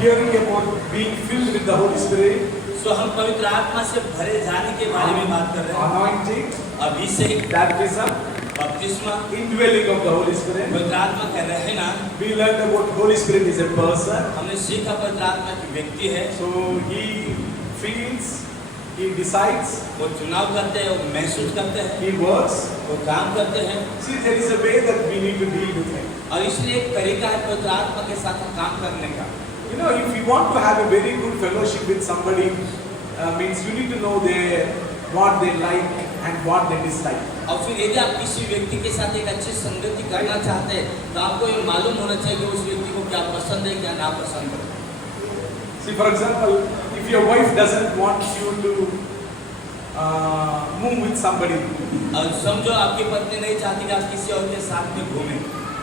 hearing about being filled with the Holy Spirit, सो हम पवित्र आत्मा से भरे जाने के बारे में बात कर रहे हैं। anointing, अभिषेक, baptism, बपतिस्मा, indwelling of the Holy Spirit. पवित्र आत्मा का रहना। We learned about Holy Spirit is a person. हमने सीखा पवित्र आत्मा की व्यक्ति है। So he feels, he decides, वो चुनाव करते हैं, वो महसूस करते हैं, he works. वो काम करते हैं। See, there is a way that we need to deal with him. और इसलिए एक तरीका है पवित्र आत्मा के साथ काम करने का। You know, if you want to have a very good fellowship with somebody, means you need to know what they like and what they dislike. और फिर यदि आप किसी व्यक्ति के साथ एक अच्छी संगति करना चाहते हैं, तो आपको ये मालूम होना चाहिए कि उस व्यक्ति को क्या पसंद है, क्या नापसंद है। See, for example, if your wife doesn't want you to move with somebody, और समझो आपकी पत्नी नहीं चाहती कि आप किसी और के साथ में घूमें,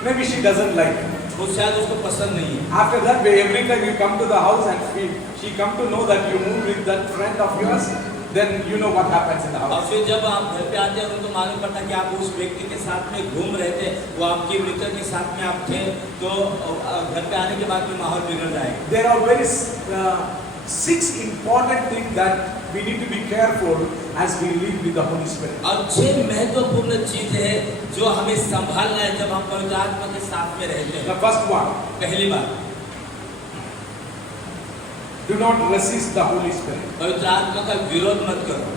maybe she doesn't like it. वो शायद उसको पसंद नहीं है। After that, every time you come to the house and she come to know that you move with that friend of yours, then you know what happens in the और house. फिर जब आप घर पे आते हैं उनको मालूम पड़ता है कि आप उस व्यक्ति के साथ में घूम रहे थे, वो आपके मित्र के साथ में आप थे, तो घर पे आने के बाद में माहौल बिगड़ जाएगा। There are very 6 important things that we need to be careful as we live with the Holy Spirit. और 6 महत्वपूर्ण चीजें हैं जो हमें संभालना है जब हम पवित्र आत्मा के साथ में रहते हैं। The first one, पहली बात, do not resist the Holy Spirit. पवित्र आत्मा का विरोध मत करो।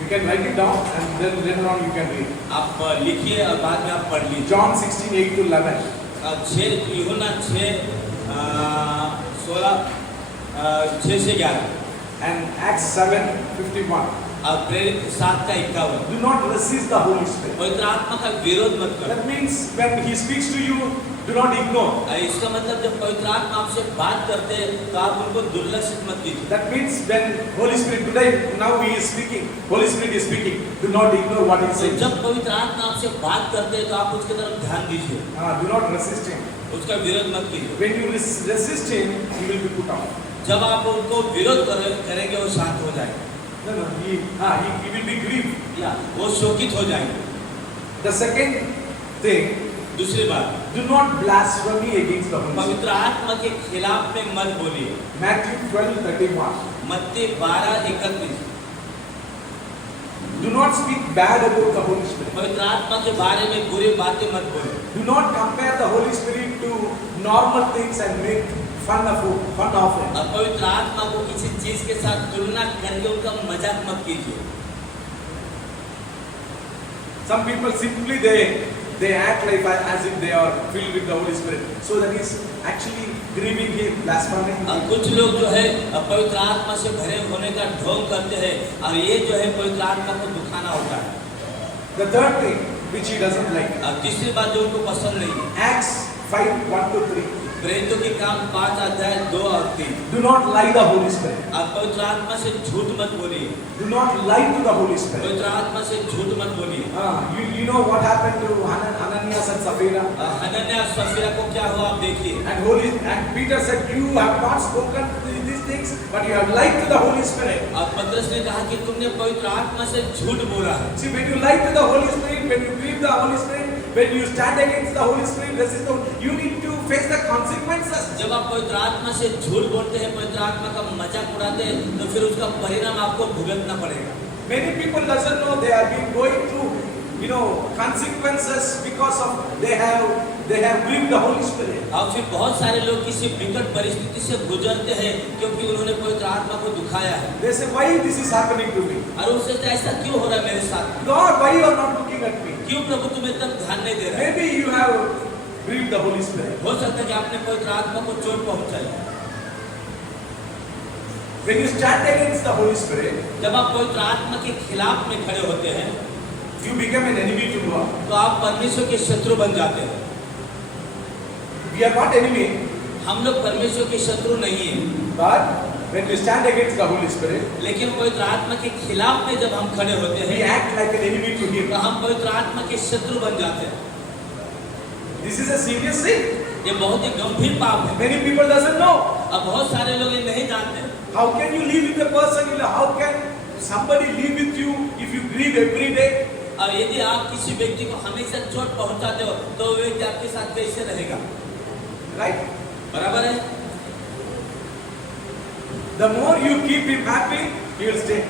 You can write it down and then later on you can read. आप लिखिए और बाद में आप पढ़ लीजिए। John 16:8-11. 6 यूहन्ना 6 से 11 and Acts 7:51. और प्रेरित 7:51। Do not resist the Holy Spirit. पवित्र आत्मा का विरोध मत करो। That means when He speaks to you, do not ignore. इसका मतलब जब पवित्र आत्मा आपसे बात करते हैं तो आप उनको दुर्लक्षित मत कीजिए। That means when Holy Spirit today, now He is speaking, Holy Spirit is speaking. Do not ignore what He तो says. जब पवित्र आत्मा आपसे बात करते हैं तो आप उसके तरफ ध्यान दीजिए। Do not resist Him. उसका विरोध मत कीजिए। When you resist Him, He will be put out. जब आप उनको विरोध करेंगे वो शांत हो जाएंगे। No, He will be grieved. या वो शोकित हो जाएंगे। The second thing, दूसरी बात, do not blaspheme against the Holy Spirit. पवित्र आत्मा के खिलाफ में मत बोलिए। Matthew 12:31. मत्ती 12:31। Do not speak bad about the Holy Spirit. पवित्र आत्मा के बारे में बुरी बातें मत बोलो। Do not compare the Holy Spirit to normal things and make fun of it. और पवित्र आत्मा को किसी चीज के साथ तुलना करके उनका मजाक मत कीजिए। Some people simply they act like as if they are filled with the Holy Spirit. So that is actually grieving Him, blaspheming Him. कुछ लोग जो है पवित्र आत्मा से भरे होने का ढोंग करते हैं और ये जो है पवित्र आत्मा को दुखाना होता है। The third thing which He doesn't like. और तीसरी बात जो उनको पसंद नहीं है, Acts 5:1-3. प्रेरितों के काम 5:2 और 3। Do not lie the Holy Spirit. आप पवित्र आत्मा से झूठ मत बोलिए। Do not lie to the Holy Spirit. पवित्र आत्मा से झूठ मत बोलिए। You know what happened to Ananias and Sapphira? हनन्याह और सफीरा को क्या हुआ आप देखिए। And Peter said, you have not spoken these things, but you have lied to the Holy Spirit. और पतरस ने कहा कि तुमने पवित्र आत्मा से झूठ बोला है। See, when you lie to the Holy Spirit, when you grieve the Holy Spirit, when you stand against the Holy Spirit, resist the, you need to face the consequences. जब आप पवित्र आत्मा से झूठ बोलते हैं, पवित्र आत्मा का मजाक उड़ाते हैं, तो फिर उसका परिणाम आपको भुगतना पड़ेगा। Many people doesn't know they have been going through, consequences because of they have grieved the Holy Spirit. और फिर बहुत सारे लोग किसी विकट परिस्थिति से गुजरते हैं क्योंकि उन्होंने पवित्र आत्मा को दुखाया है। They say, why this is happening to me? और उनसे ऐसा क्यों हो रहा है मेरे साथ? Lord, why you are not looking at me? क्यों प्रभु तुम्हें तक ध्यान नहीं दे रहा है? Maybe you have grieved the Holy Spirit. हो सकता है कि आपने पवित्र आत्मा को चोट पहुंचाई। When you stand against the Holy Spirit, जब आप पवित्र आत्मा के खिलाफ में खड़े होते हैं, you become an enemy to God. तो आप परमेश्वर के शत्रु बन जाते हैं। We are not enemy, हम लोग परमेश्वर के शत्रु नहीं हैं, but when we stand against the Holy Spirit, लेकिन पवित्र आत्मा के खिलाफ में जब हम खड़े होते we हैं, act like an enemy to Him. तो हम पवित्र आत्मा के शत्रु बन जाते हैं। This is a serious sin. ये बहुत ही गंभीर पाप है। Many people doesn't know. अब बहुत सारे लोग ये नहीं जानते। How can you live with a person? How can somebody live with you if you grieve every day? और यदि आप किसी व्यक्ति को हमेशा चोट पहुंचाते हो, तो वो व्यक्ति आपके साथ कैसे रहेगा? Right? बराबर है? The more you keep him happy, he will stay.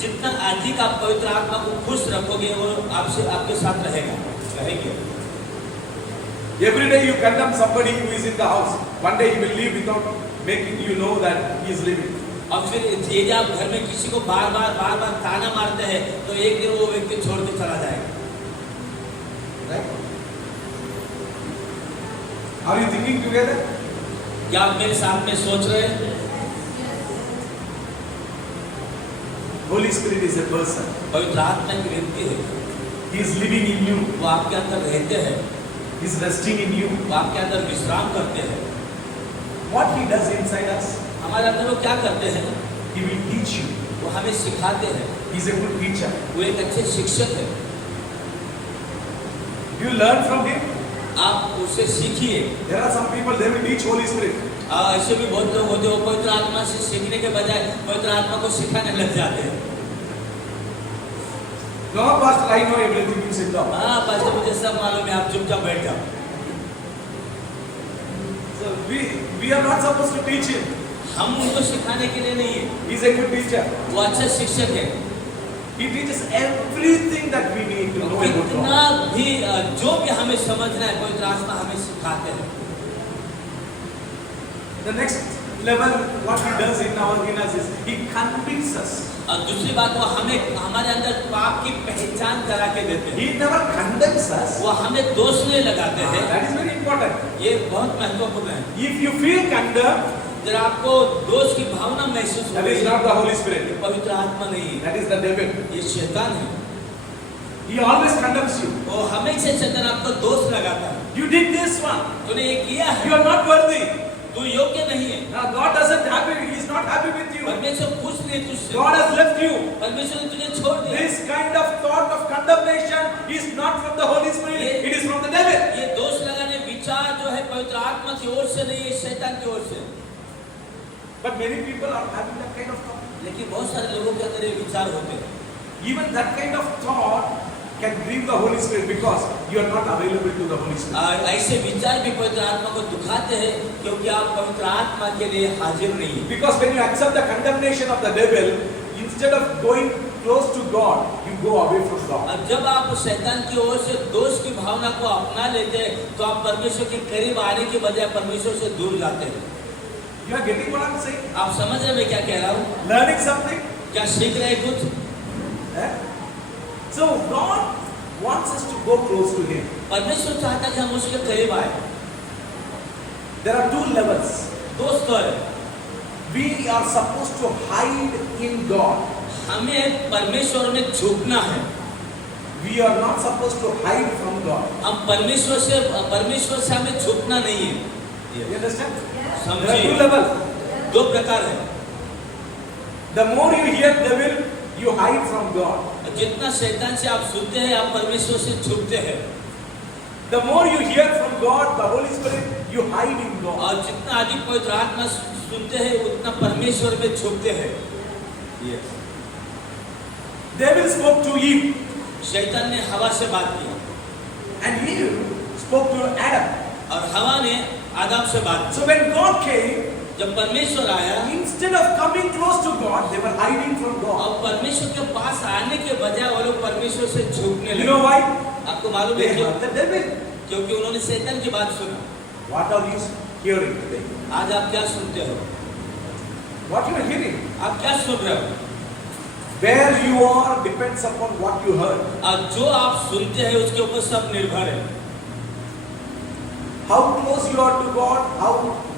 जितना अधिक आप पवित्र आत्मा को खुश रखोगे वो आपसे आपके साथ रहेगा, रहेंगे। Every day you condemn somebody who is in the house. One day he will leave without making you know that he is living. और फिर यदि आप घर में किसी को बार बार ताना मारते हैं तो एक दिन वो व्यक्ति छोड़ के चला जाएगा। Right? Are you thinking together? क्या आप मेरे साथ में सोच रहे हैं? Holy Spirit is a person. पवित्र आत्मा की व्यक्ति है, He is living in you. वो आपके अंदर रहते हैं, He is resting in you. वो आपके अंदर विश्राम करते हैं। What he does inside us, हमारे अंदर वो क्या करते हैं? he will teach you. वो हमें सिखाते हैं। He is a good teacher. वो एक अच्छे शिक्षक है। You learn from him. आप उससे सीखिए। There are some people they will teach Holy Spirit. ऐसे भी बहुत लोग होते हैं, वो पवित्र आत्मा से सीखने के बजाय पवित्र आत्मा को सिखाने लग जाते हैं। No, Pastor, I know everything. You sit down. हाँ पास्टर, मुझे सब मालूम है, आप चुपचाप बैठ जाओ। So we are not supposed to teach him. हम उनको सिखाने के लिए नहीं है। He is a good teacher. वो अच्छा शिक्षक है। He teaches everything that we need to know about God. कितना भी जो भी हमें समझना है पवित्र आत्मा हमें सिखाते हैं। The next level, what he does in us is he convicts us. और दूसरी बात वो हमें हमारे अंदर पाप की पहचान करा के देते हैं। He never condemns us. वो हमें दोष नहीं लगाते हैं। That is very important. ये बहुत महत्वपूर्ण है। If you feel condemned, जब आपको दोष की भावना महसूस हो that is रही है, not the Holy Spirit. पवित्र आत्मा नहीं है, That is the devil. ये शैतान है। He always condemns you. वो हमेशा शैतान आपको दोष लगाता है। You did this one. तूने ये किया है, You are not worthy. तू योग्य नहीं है। Now God doesn't happy. He is not happy with you. परमेश्वर खुश नहीं तुझसे। God has left you. परमेश्वर ने तुझे छोड़ दिया। This kind of thought of condemnation is not from the Holy Spirit. It is from the devil. ये दोष लगाने विचार जो है पवित्र आत्मा की ओर से नहीं है, शैतान की ओर से। But many people are having that kind of thought. लेकिन बहुत सारे लोगों के अंदर ये विचार होते हैं। Even that kind of thought can grieve the Holy Spirit because you are not available to the Holy Spirit. ऐसे विचार भी पवित्र आत्मा को दुखाते हैं क्योंकि आप पवित्र आत्मा के लिए हाजिर नहीं हैं। Because when you accept the condemnation of the devil, instead of going close to God, you go away from God. और जब आप शैतान की ओर से दोष की भावना को अपना लेते हैं तो आप परमेश्वर के करीब आने के बजाय परमेश्वर से दूर जाते हैं। You are getting what I am saying? आप समझ रहे हैं मैं क्या कह रहा हूँ? Learning something? क्या सीख रहे हैं कुछ? Eh? So God wants us to go close to Him. परमेश्वर चाहता है कि हम उसके करीब आए। There are two levels. दो स्तर है। We are supposed to hide in God. हमें परमेश्वर में छुपना है। We are not supposed to hide from God. हम परमेश्वर से हमें छुपना नहीं है। You understand? There are समझिए। two levels. दो प्रकार है। The more you hear devil, you hide from God. जितना शैतान से आप सुनते हैं आप परमेश्वर से छुपते हैं। The more you hear from God, the Holy Spirit, you hide in God. और जितना अधिक पवित्र आत्मा सुनते हैं उतना परमेश्वर में छुपते हैं। Yes. Devil spoke to Eve, शैतान ने हवा से बात की and Eve spoke to Adam. और हवा ने आदम से बात की। So when God came, जब परमेश्वर आया instead of coming close to God, they were hiding from God. और परमेश्वर के पास आने के बजाय वो लोग परमेश्वर से छुपने You लगे। know why? आपको मालूम है They क्यों? heard the devil. क्योंकि उन्होंने शैतान की बात सुना। What are you hearing today? आज आप क्या सुनते हो? What you are hearing? आप क्या सुन रहे हो? Where you are depends upon what you heard. और जो आप सुनते हैं उसके ऊपर सब निर्भर है। How close you are to God, how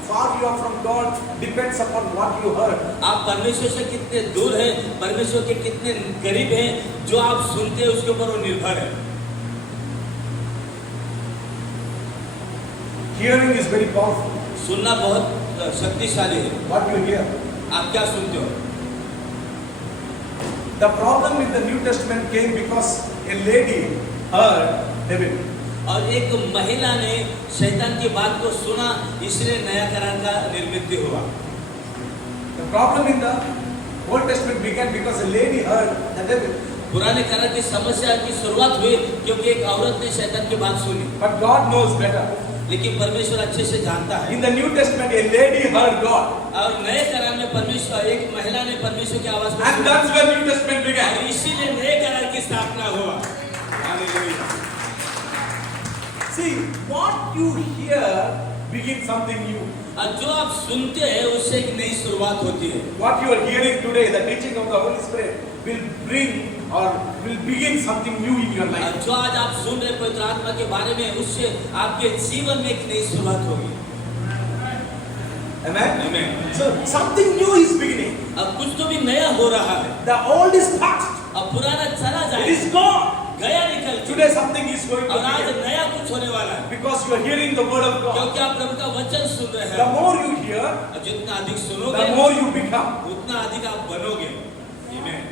far you are from God depends upon what you heard. आप परमेश्वर से कितने दूर हैं, परमेश्वर के कितने करीब हैं, जो आप सुनते हैं उसके ऊपर वो निर्भर है। Hearing is very powerful. सुनना बहुत शक्तिशाली है। What you hear. आप क्या सुनते हो? The problem in the New Testament came because a lady heard devil. और एक महिला ने शैतान की बात को सुना, इसलिए नया करार का निर्मित हुआ। The problem in the Old Testament began because a lady heard the devil. पुराने करार की समस्या की शुरुआत हुई क्योंकि एक औरत ने शैतान की बात सुनी। But God knows better. लेकिन परमेश्वर अच्छे से जानता है। In the New Testament, a lady heard God. और नए करार में परमेश्वर, एक महिला ने परमेश्वर की आवाज को And सुना। that's when New Testament began. और इसीलिए नए करार की स्थापना हुआ। Hallelujah. See, what you hear begins something new. और जो आप सुनते हैं उससे एक नई शुरुआत होती है। What you are hearing today, the teaching of the Holy Spirit, will bring or will begin something new in your और life. जो आज आप सुन रहे पवित्र आत्मा के बारे में, उससे आपके जीवन में एक नई शुरुआत होगी। Amen? आमीन। So something new is beginning. अब कुछ तो भी नया हो रहा है। The old is past. अब पुराना चला It जाए, is gone. गया निकल के। Today something is going to और आज begin. नया कुछ होने वाला है, Because you are hearing the word of God. क्योंकि आप प्रभु का वचन सुन रहे The हैं। more you hear, और जितना अधिक the सुनोगे, more you become. उतना अधिक आप बनोगे। आमीन।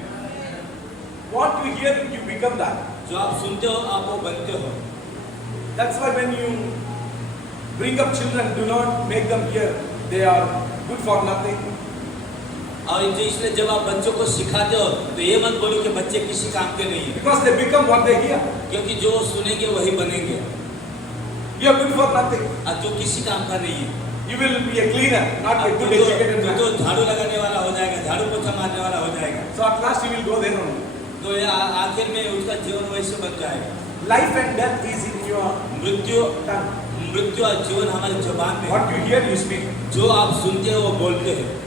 What you hear, you become that. जो आप सुनते हो, आप वो बनते हो। That's why when you bring up children, do not make them hear they are good for nothing. और इसलिए जब आप बच्चों को सिखाते हो, तो ये मत बोलो कि बच्चे किसी काम के नहीं है, Because they become what they hear. क्योंकि जो सुनेंगे वही बनेंगे। You are good for nothing. और जो किसी काम का नहीं है, You will be a cleaner, not a good educated man. तो झाड़ू लगाने वाला हो जाएगा, झाड़ू पोछा मारने वाला हो जाएगा। So at last you will go there only. तो ये आखिर में उसका जीवन वैसे बन जाएगा। Life and death is in your मृत्यु tongue. और जीवन हमारे जुबान में है। What you hear, you speak. जो आप सुनते हो वो बोलते हैं।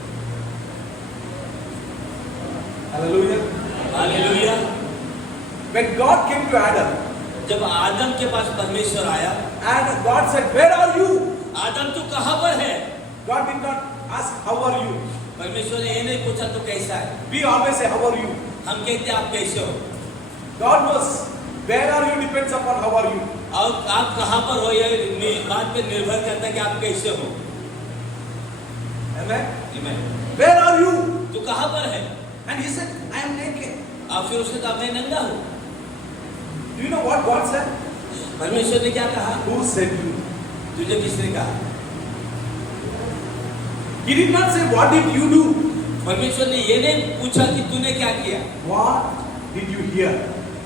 Hallelujah. Hallelujah. When God came to Adam, जब आदम के पास परमेश्वर आया, and God said, "Where are you?" आदम तू कहाँ पर है? God did not ask, "How are you?" परमेश्वर ने ये नहीं पूछा तू कैसा है। We always say, "How are you?" हम कहते हैं आप कैसे हो। God knows, "Where are you?" depends upon how are you. और आप कहाँ पर हो, ये इस बात पे निर्भर करता है कि आप कैसे हो। Amen. आमीन। Where are you? तू कहाँ पर है? And he said, "I am naked." और फिर उसने कहा मैं नंगा हूँ। Do you know what God said? परमेश्वर ने क्या कहा? Who said you? तुझे किसने कहा? He did not say, "What did you do?" परमेश्वर ने ये नहीं पूछा कि तूने क्या किया, What did you hear?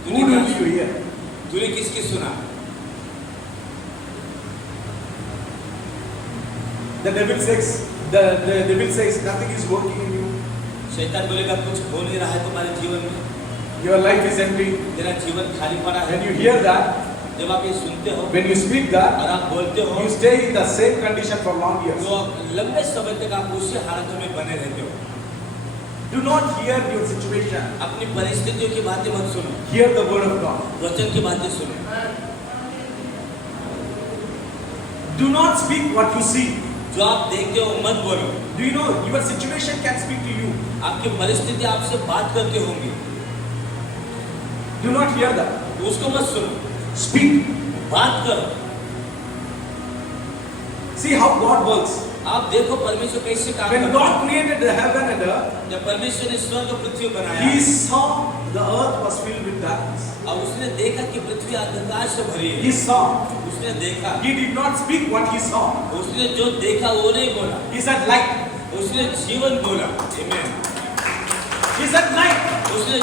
Who तूने did क्या you hear? तूने किसकी सुना। The devil says nothing is working in you. शैतान बोलेगा कुछ हो नहीं रहा है तुम्हारे जीवन में, Your life is empty. तेरा जीवन खाली पड़ा है। When you hear that, जब आप ये सुनते हो when you speak that, और आप बोलते हो, you stay in the same condition for long years. तो लंबे समय तक आप उसी हालत में बने रहते हो। Do not hear your situation. अपनी परिस्थितियों की बातें मत सुनो, Hear the word of God. वचन की बातें सुनो। Do not speak what you see. जो आप देखते हो मत बोलो। Do you know your situation can speak to you? आपकी परिस्थिति आपसे बात करते होंगी, Do not hear that. उसको मत सुनो, Speak. बात करो। See how God works. आप देखो परमेश्वर कैसे काम When करता है। God created the heaven and earth, जब परमेश्वर ने स्वर्ग और पृथ्वी बनाया, He saw the earth was filled with darkness. और उसने देखा कि पृथ्वी अंधकार से भरी है। He saw. उसने देखा, He did not speak what he saw. उसने जो देखा वो नहीं बोला, He said light. उसने जीवन बोला। आमीन। He said light. उसने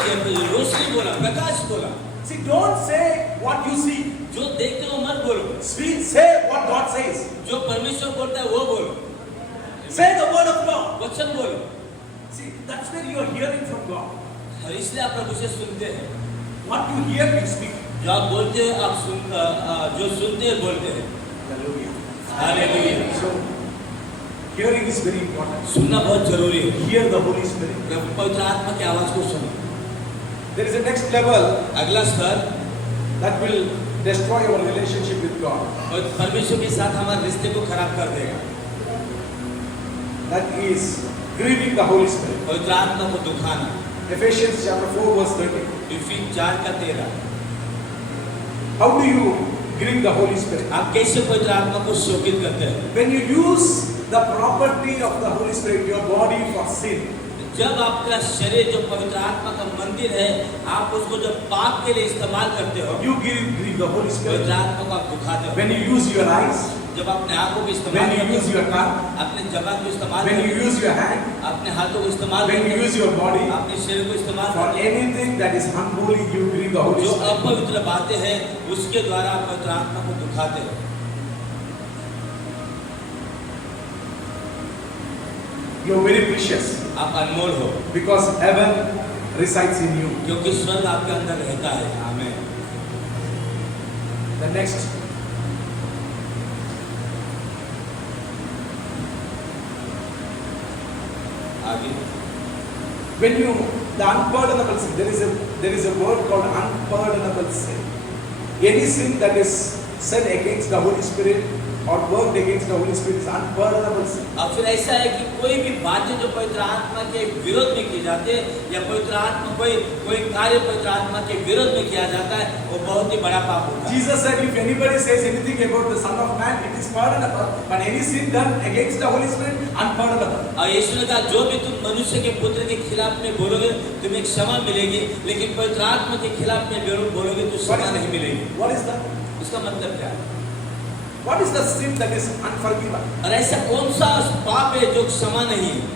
रोशनी बोला, प्रकाश बोला। See, don't say what you see. जो देखते हो मत बोलो, Say what God says. जो परमेश्वर बोलता है वो बोलो। Say the word of God. वचन बोलो। See, that's where you are hearing from God. और इसलिए आप प्रभु से सुनते हैं। What you hear, you speak. जो आप बोलते हैं आप जो सुनते हैं बोलते हैं। Hallelujah. Hallelujah. So, hearing is very important. सुनना बहुत जरूरी है। Hear the Holy Spirit. प्रभु पवित्र आत्मा की आवाज को सुनो। There is a next level अगला स्तर, that will destroy our relationship with God. और परमेश्वर के साथ हमारे रिश्ते को खराब कर देगा। That is grieving the Holy Spirit. पवित्र आत्मा को दुखाना। Ephesians chapter 4 verse 30. Ephesians 4:13। How do you grieve the Holy Spirit? आप कैसे पवित्र आत्मा को शोकित करते हैं? When you use the property of the Holy Spirit, your body for sin, जब आपका शरीर जो पवित्र आत्मा का मंदिर है, आप उसको जब पाप के लिए इस्तेमाल करते हो, you grieve the Holy Spirit. पवित्र आत्मा को आप दुखाते हो। When you use your eyes, जब अपने आंखों को इस्तेमाल when you करते use हो, your tongue, अपने जबान को इस्तेमाल when करते you हो, use your hand, अपने हाथों को इस्तेमाल when करते you हो, use your body अपने शरीर को इस्तेमाल for करते हो, anything that is unholy, you grieve the Holy जो Spirit. अपवित्र बातें हैं उसके द्वारा आप पवित्र आत्मा को दुखाते हो। You are very precious आप अनमोल हो, because heaven resides in you. क्योंकि स्वर्ग आपके अंदर रहता है। आमीन। The next. आगे When you, the unpardonable sin, there is a word called unpardonable sin. Any sin that is said against the Holy Spirit or worked against the Holy Spirit is unpardonable sin. और फिर ऐसा है कि कोई भी बातें जो पवित्र आत्मा के विरोध में की जाती है या पवित्र आत्मा कोई कार्य पवित्र आत्मा के विरोध में किया जाता है, वो बहुत ही बड़ा पाप होता है। Jesus said, if anybody says anything about the Son of Man, it is pardonable. But any sin done against the Holy Spirit, unpardonable. और यीशु ने कहा, जो भी तुम मनुष्य के पुत्र के खिलाफ में बोलोगे तुम्हें क्षमा मिलेगी, लेकिन पवित्र आत्मा के खिलाफ में बोलोगे तो क्षमा नहीं मिलेगी। What is that? इसका मतलब क्या है? What is the sin that is unforgiven? और ऐसा कौन सा पाप है जो क्षमा नहीं है?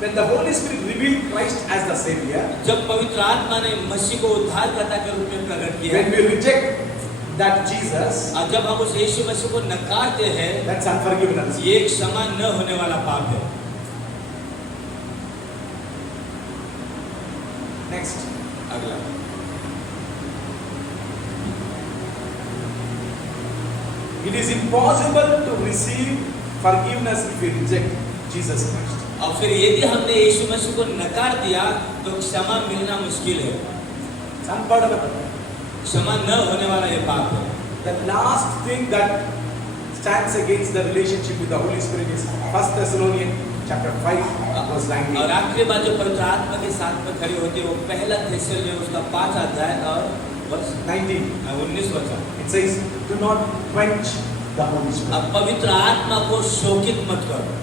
When the Holy Spirit revealed Christ as the Savior, जब पवित्र आत्मा ने मसीह को उद्धारकर्ता के रूप में प्रकट किया, when we reject that Jesus, और जब हम उस यीशु मसीह को नकारते हैं, that's unforgiveness. ये क्षमा न होने वाला पाप है। Next. अगला, It is impossible to receive forgiveness if we reject Jesus Christ. और फिर यदि हमने यीशु मसीह को नकार दिया तो क्षमा मिलना मुश्किल है। It's unpardonable. क्षमा न होने वाला ये पाप है। The last thing that stands against the relationship with the Holy Spirit is 1 Thessalonians chapter 5 verse 19. और आखिरी बात जो पवित्र आत्मा के साथ में खड़ी होती है वो पहला थिस्सलुनीय उसका 5 अध्याय और वर्ष 19 वचन। It says, do not quench the Holy Spirit. अब पवित्र आत्मा को शोकित मत करो।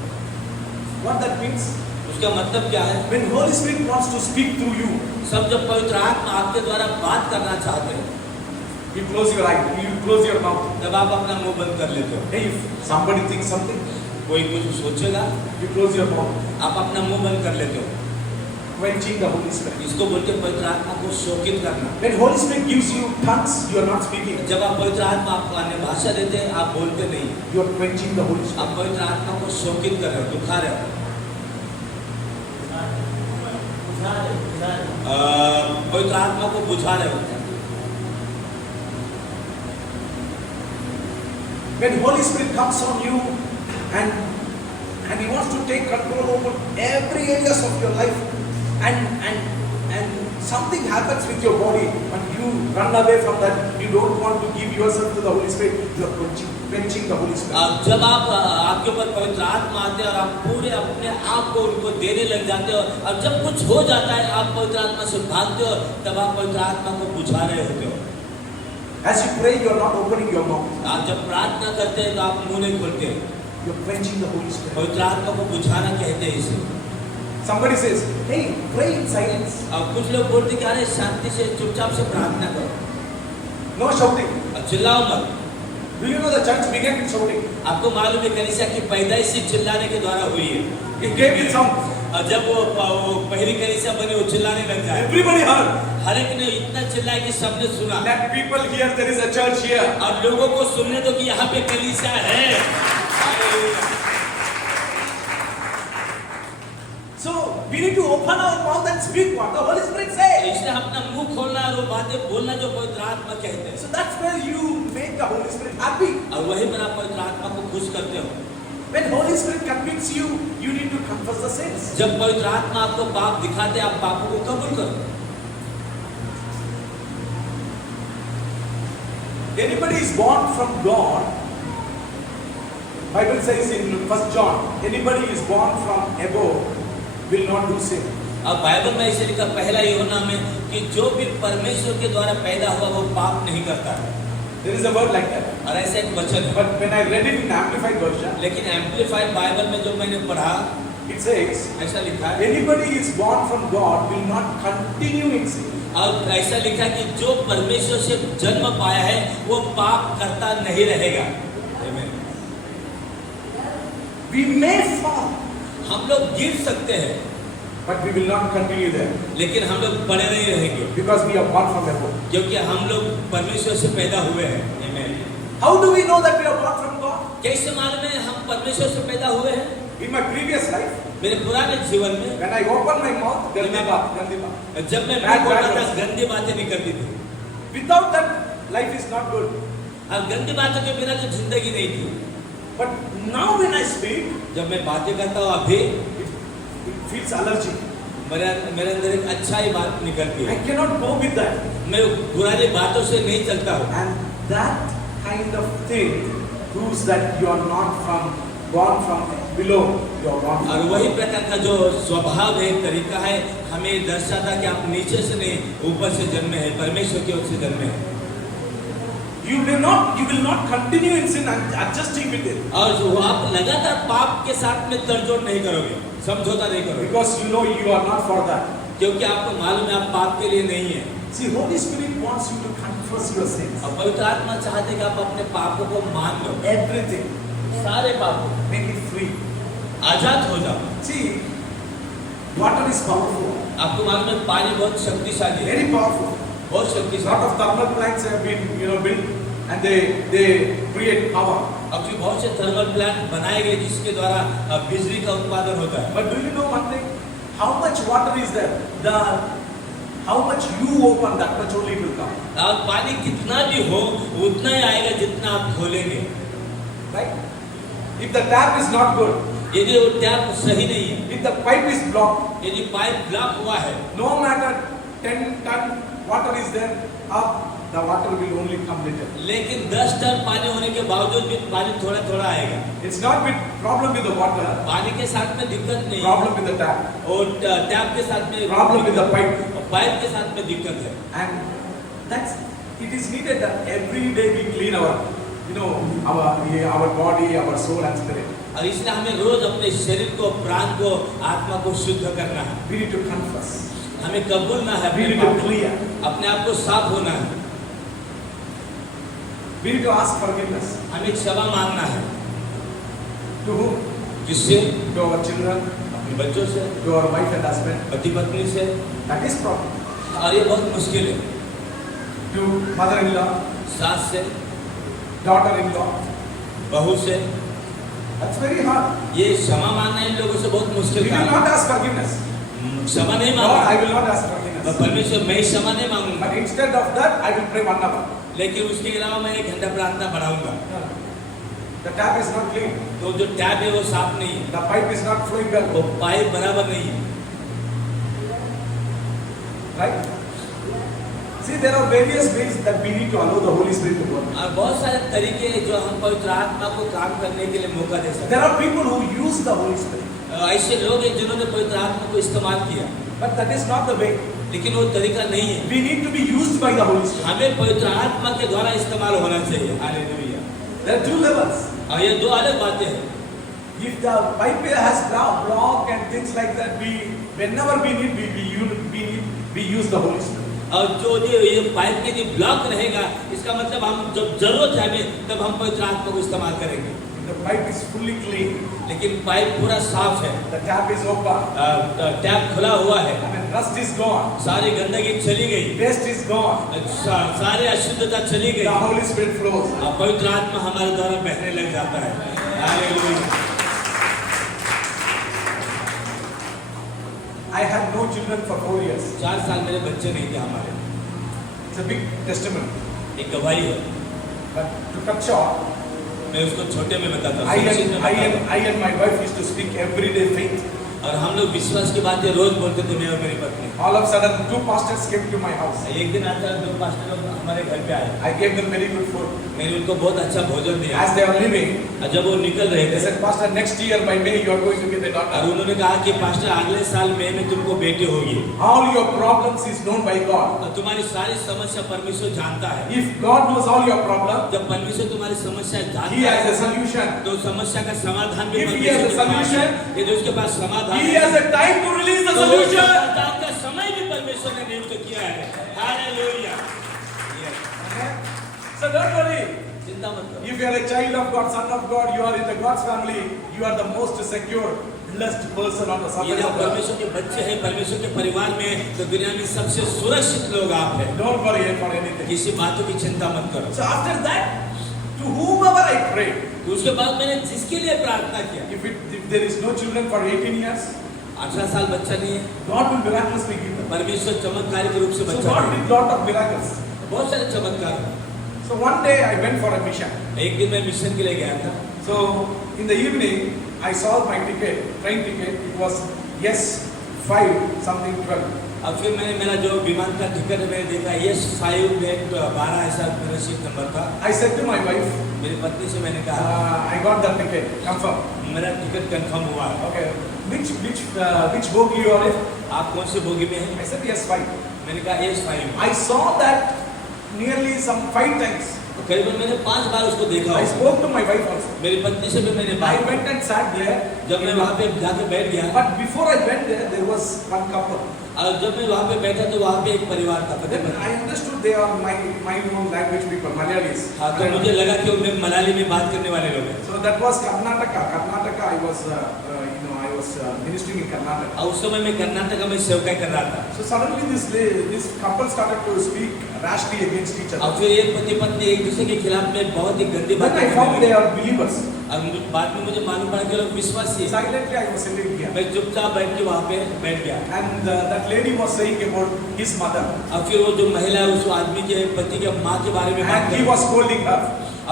What that means? उसका मतलब क्या है? When Holy Spirit wants to speak through you, सब जब पवित्र आत्मा आपके द्वारा बात करना चाहते हैं, you close your eye, you close your mouth. तब आप अपना मुंह बंद कर लेते हो। Hey, if somebody thinks something, कोई कुछ सोचेगा, you close your mouth. आप अपना मुंह बंद कर लेते हो। Quenching the Holy Spirit. इसको बोलते हैं पवित्र आत्मा को शोकित करना। When Holy Spirit gives you tongues, you are not speaking. जब आप पवित्र आत्मा आपको अन्य भाषा देते हैं, आप बोलते नहीं, You are quenching the Holy Spirit. आप पवित्र आत्मा को शोकित कर रहे हो, दुखा रहे हो। पवित्र आत्मा को बुझा रहे हो। When Holy Spirit comes on you and He wants to take control over every areas of your life, and something happens with your body, and you run away from that, you don't want to give yourself to the Holy Spirit, you are quenching the Holy Spirit. जब आप आपके ऊपर पवित्र आत्मा आते हैं और आप पूरे अपने आप को उनको देने लग जाते हो, और जब कुछ हो जाता है आप पवित्र आत्मा से भागते हो, तब आप पवित्र आत्मा को बुझा रहे होते हो। As you pray, you are not opening your mouth. आप जब प्रार्थना करते हैं तो आप मुंह नहीं खोलते, You are quenching the Holy Spirit. पवित्र आत्मा को बुझाना कहते हैं इसे। Somebody says, hey, pray in silence. अब कुछ लोग बोलते कि अरे शांति से चुपचाप से प्रार्थना करो, No shouting. अब चिल्लाओ मत। Do you know the church began with shouting? आपको मालूम है कलीसिया की पैदाइश ही चिल्लाने के द्वारा हुई है। It gave it sound. और जब वो पहली कलीसिया बनी, वो चिल्लाने लग जाए। Everybody heard. हर एक ने इतना चिल्लाया कि सबने सुना। Let people hear there is a church here. और लोगों को सुनने दो कि यहाँ पे कलीसिया है। So we need to open our mouth and speak what the Holy Spirit says. इसलिए अपना मुंह खोलना और वो बातें बोलना जो पवित्र आत्मा कहते हैं। So that's where you make the Holy Spirit happy. और वही पर आप पवित्र आत्मा को खुश करते हो। When Holy Spirit convicts you, you need to confess the sins. जब पवित्र आत्मा आपको पाप दिखाते हैं, आप पापों को कबूल करो। Anybody is born from God. Bible says in 1 John, anybody is born from above will not do sin. अब बाइबल में ऐसे लिखा पहला यूहन्ना में कि जो भी परमेश्वर के द्वारा पैदा हुआ वो पाप नहीं करता है। There is a word like that. और ऐसा एक वचन है। But when I read it in Amplified version, लेकिन एम्पलीफाइड बाइबल में जो मैंने पढ़ा, it says, ऐसा लिखा है, anybody is born from God will not continue in sin. और ऐसा लिखा कि जो परमेश्वर से जन्म पाया है वो पाप करता नहीं रहेगा। Amen. We may fall, हम लोग गिर सकते हैं, but we will not continue there लेकिन हम लोग बने नहीं रहेंगे, because we are born from above. क्योंकि हम लोग परमेश्वर से पैदा हुए हैं। Amen. How do we know that we are born from God? कैसे मालूम है हम परमेश्वर से पैदा हुए हैं? In my previous life, मेरे पुराने जीवन में when I open my mouth, gandi baat. जब मैं Bad बोलता था words. गंदी बातें निकलती थी, Without that, life is not good. और गंदी बातों के बिना तो जिंदगी नहीं थी। But now when I speak, जब मैं बातें करता हूँ अभी it feels allergy. मेरे अंदर एक अच्छा ही बात निकलती I है। cannot go with that. मैं पुरानी बातों से नहीं चलता हूँ। And that kind of thing proves that you are not born from below. You are born और from वही above. प्रकार का जो स्वभाव है, तरीका है, हमें दर्शाता कि आप नीचे से नहीं ऊपर से जन्मे हैं, परमेश्वर की ओर से जन्मे हैं। You will not continue in sin and adjusting with it. और जो आप लगातार पाप के साथ में तड़जोड़ नहीं करोगे, समझौता नहीं करोगे, Because you know you are not for that. क्योंकि आपको मालूम है आप पाप के लिए नहीं है। See, Holy Spirit wants you to confess your sins. और पवित्र आत्मा चाहते हैं कि आप अपने पापों को मान लो, Everything. सारे पापों, Make it free. आजाद हो जाओ। See, water is powerful. आपको मालूम है पानी बहुत शक्तिशाली है, Very powerful. बहुत A lot शक्तिशाली। of thermal plants have been, built, and they create power. अब जो बहुत से थर्मल प्लांट बनाए गए जिसके द्वारा बिजली का उत्पादन होता है। But do you know one thing? How much water is there? How much you open, that much only will come. और पानी कितना भी हो उतना ही आएगा जितना आप खोलेंगे। Right? If the tap is not good, यदि वो टैप सही नहीं है, if the pipe is blocked, यदि पाइप ब्लॉक हुआ है, no matter 10 ton water is there, up the water will only come little. लेकिन 10 टन पानी होने के बावजूद भी पानी थोड़ा थोड़ा आएगा। It's not with problem with the water, पानी के साथ में दिक्कत नहीं है, problem with the tap, और टैप के साथ में problem with the pipe. Pipe के साथ में दिक्कत है। And it is needed that every day we clean our body, our soul and spirit. और इसलिए हमें रोज अपने शरीर को, प्राण को, आत्मा को शुद्ध करना है। We need to confess. हमें कबूलना है, We अपने need to पाप को, clear. अपने आप को साफ होना है, We need to ask forgiveness. हमें क्षमा मांगना है। To whom? किससे? To our children, अपने बच्चों से, to our wife and husband. पति पत्नी से। That is problem. और ये बहुत मुश्किल है। To mother-in-law, सास से, daughter-in-law. बहू से। That's very hard. ये क्षमा मांगना इन लोगों से बहुत We मुश्किल will काम not है। ask forgiveness. क्षमा नहीं No, मांगूंगा, I will not ask forgiveness. परमेश्वर मैं क्षमा नहीं मांगूंगा, But instead of that, I will pray 1 hour. लेकिन उसके अलावा मैं 1 घंटा प्रार्थना बढ़ाऊंगा। The tap is not clean. तो जो टैप है वो साफ नहीं है, The pipe is not flowing well. वो पाइप बराबर नहीं है। Right? See, there are various ways that we need to allow the Holy Spirit to work. और बहुत सारे तरीके हैं जो हम पवित्र आत्मा को काम करने के लिए मौका दे सकते There are people who use the Holy Spirit. हैं। ऐसे लोग हैं जिन्होंने पवित्र आत्मा को इस्तेमाल किया, But that is not the way. लेकिन वो तरीका नहीं है। We need to be used by the Holy Spirit. हमें पवित्र आत्मा के द्वारा इस्तेमाल होना चाहिए। हालेलुया। There are 2 levels. और ये दो अलग बातें हैं। If the pipe has block and things like that, whenever we need, we use the Holy Spirit. और जो ये पाइप के लिए ब्लॉक रहेगा, इसका मतलब हम जब जरूरत है हमें तब हम पवित्र आत्मा को इस्तेमाल करेंगे। The pipe is fully clean. लेकिन पाइप पूरा साफ है, The tap is open. Tap खुला हुआ है, I mean, rust is gone. सारी गंदगी चली गई, Waste is gone. सारी अशुद्धता चली The गई, Holy Spirit flows. और पवित्र आत्मा हमारे द्वारा बहने लग जाता है। Hallelujah. I had no children for 4 years. 4 साल मेरे बच्चे नहीं थे हमारे। It's a big testimony. एक गवाही है, But to cut short, मैं उसको छोटे में बताता I हूँ। and my wife used to speak every day faith. और हम लोग विश्वास की बातें रोज बोलते थे, मैं और मेरी पत्नी। All of a sudden, 2 pastors came to my house. एक दिन अचानक 2 पास्टर लोग हमारे घर पे आए। I gave them very good food. मैंने उनको बहुत अच्छा भोजन दिया। As they are leaving, और जब वो निकल रहे they थे, said, Pastor, next year by May you are going to get a और daughter. उन्होंने कहा कि पास्टर अगले साल मई में तुमको बेटी होगी। All your problems is known by God. और तुम्हारी सारी समस्या परमेश्वर जानता है। If God knows all your problems, जब परमेश्वर तुम्हारी समस्या He जानता has है a solution. तो समस्या का समाधान भी If he परमेश्वर has a के पास है। solution, यदि उसके पास समाधान He has a time to release the तो solution. समाधान का समय भी परमेश्वर ने नियुक्त किया है। हालेलुया। So don't worry. चिंता मत करो। If you are a child of God, son of God, you are in the God's family, you are the most secure, blessed person on the यदि surface आप of the earth. परमेश्वर के बच्चे हैं, परमेश्वर के परिवार में, तो दुनिया में सबसे सुरक्षित लोग आप हैं। Don't worry for anything. किसी बातों की चिंता मत करो। So after that, to whomever I prayed, तो उसके बाद मैंने जिसके लिए प्रार्थना किया, If there is no children for 18 years, 18 साल बच्चा नहीं है, God will miraculously give them. परमेश्वर चमत्कारिक रूप से So बच्चा God they. did lot of miracles. बहुत सारे चमत्कार। So one day I went for a mission. एक दिन मैं मिशन के लिए गया था। So in the evening I saw my ticket, train ticket. It was S5 something 12. अब फिर मैंने मेरा जो विमान का टिकट है मैंने देखा S5 में 12 ऐसा मेरा सीट नंबर था। I said to my wife, मेरी पत्नी से मैंने कहा, I got the ticket, confirm. मेरा टिकट कंफर्म हुआ। Okay, which bogie you are in? आप कौन से बोगी में हैं? I said S5. मैंने कहा S5। I saw that nearly some 5 times. तो करीबन मैंने 5 बार उसको देखा। I spoke to my wife also. मेरी पत्नी से भी मैंने I बात। went and sat there. जब मैं वहाँ पे जाके बैठ गया, But before I went there was one couple. और जब मैं वहाँ पे बैठा तो वहाँ पे एक परिवार था। पता Then I understood they are my own language people, Malayalis. हाँ, तो मुझे लगा कि उनमें मलाली में बात करने वाले लोग हैं। So that was Karnataka. Karnataka, I was ministering in Karnataka. और उस समय मैं कर्नाटक में सेवकाई कर रहा था। So suddenly this couple started to speak rashly against each और other. फिर एक पति पत्नी एक दूसरे के खिलाफ में बहुत ही गंदी Then बातें I करने found they लगे। are believers. अब बाद में मुझे मालूम पड़ा कि लोग विश्वासी हैं। Silently I was sitting here. मैं चुपचाप बैठ के वहाँ पे बैठ गया। And that lady was saying about his mother. अब फिर वो जो महिला है उस आदमी के पति के माँ के बारे में बात And कर he रही was scolding her.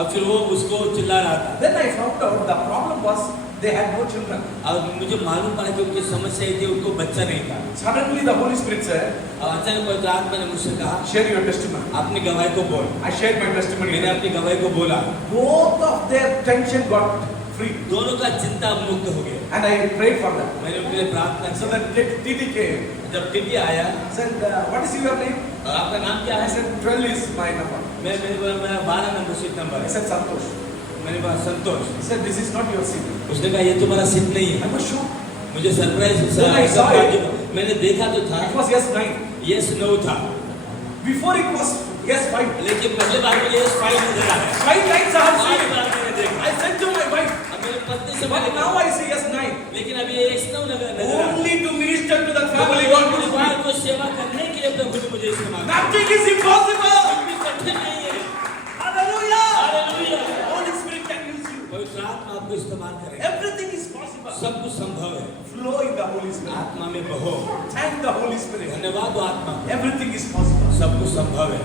अब फिर वो उसको चिल्ला रहा था। Then I found out the problem was they had no children. अब मुझे मालूम पड़ा कि उनकी समस्या ये थी, उनको बच्चा नहीं था। Suddenly the Holy Spirit said, अब अचानक पवित्र आत्मा ने मुझसे कहा, share your testimony. अपनी गवाही को बोल। I shared my testimony. मैंने अपनी गवाही को बोला। Both of their tension got free. दोनों का चिंता मुक्त हो गया। And I prayed for them. मैंने उनके लिए प्रार्थना So की। then Titi came. जब टिटी आया, Said, what is your name? आपका नाम क्या I है? said, 12 is my number. मैंने बोला मेरा 12 नंबर सीट नंबर I है। said, Santosh. मैंने बोला संतोष। He said, this is not your seat. उसने कहा ये तुम्हारा सीट नहीं है। I was shocked. मुझे surprise When I saw it, मैंने देखा तो था it was yes 9. Yes no था, Before it was yes 5. लेकिन पहले बार मुझे यस 5 नजर आया। 5 times I have 5 seen it. बार मैंने देखा। I said to my wife, अब मेरे पत्नी से but मैंने now कहा, I see yes 9. लेकिन अभी ये यस नो नजर आ रहा है। Only to minister to the family God will परिवार speak. को सेवा करने के लिए प्रभु ने मुझे इस्तेमाल किया। Nothing is impossible. कुछ भी कठिन नहीं है। Hallelujah. Hallelujah. Holy Spirit can use you. पवित्र आत्मा आपको इस्तेमाल करेगा। Everything is possible. सब कुछ संभव है। Flow in the Holy Spirit. आत्मा में बहो। Thank the Holy Spirit. धन्यवाद हो आत्मा। Everything is possible. सब कुछ संभव है।